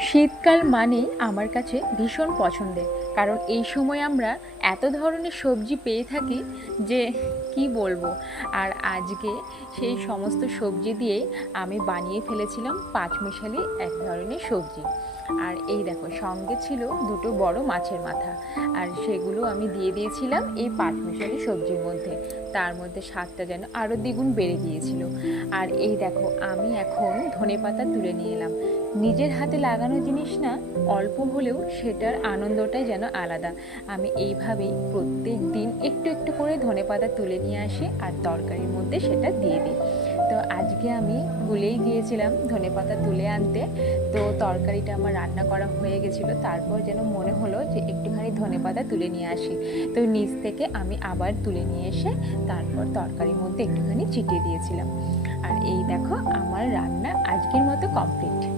শীতকাল মানে আমার কাছে ভীষণ পছন্দের। কারণ এই সময় আমরা এত ধরনের সবজি পেয়ে থাকি যে, কি বলব? আর আজকে সেই সমস্ত সবজি দিয়ে আমি বানিয়ে ফেলেছিলাম পাঁচমিশালি এক ধরনের সবজি। আর এই দেখো, সঙ্গে ছিল দুটো বড় মাছের মাথা। আর সেগুলো আমি দিয়ে দিয়েছিলাম এই পাঁচমিশালি সবজির মধ্যে। তার মধ্যে স্বাদটা যেন আরও দ্বিগুণ বেড়ে গিয়েছিল। আর এই দেখো, আমি এখন ধনেপাতা তুলে নিয়ে এলাম। নিজের হাতে লাগানো জিনিস না, অল্প হলেও সেটার আনন্দটাই যেন আলাদা। আমি এইভাবেই প্রত্যেক দিন একটু একটু করে ধনেপাতা তুলে নিয়ে আসি আর তরকারির মধ্যে সেটা দিয়ে দিই। তো আজকে আমি ভুলেই গিয়েছিলাম ধনেপাতা তুলে আনতে। তো তরকারিটা আমার রান্না করা হয়ে গেছিল, তারপর যেন মনে হলো যে একটুখানি ধনেপাতা তুলে নিয়ে আসি। তো নিচ থেকে আমি আবার তুলে নিয়ে এসে তারপর তরকারির মধ্যে একটুখানি ছিটিয়ে দিয়েছিলাম। আর এই দেখো, আমার রান্না আজকের মতো কমপ্লিট।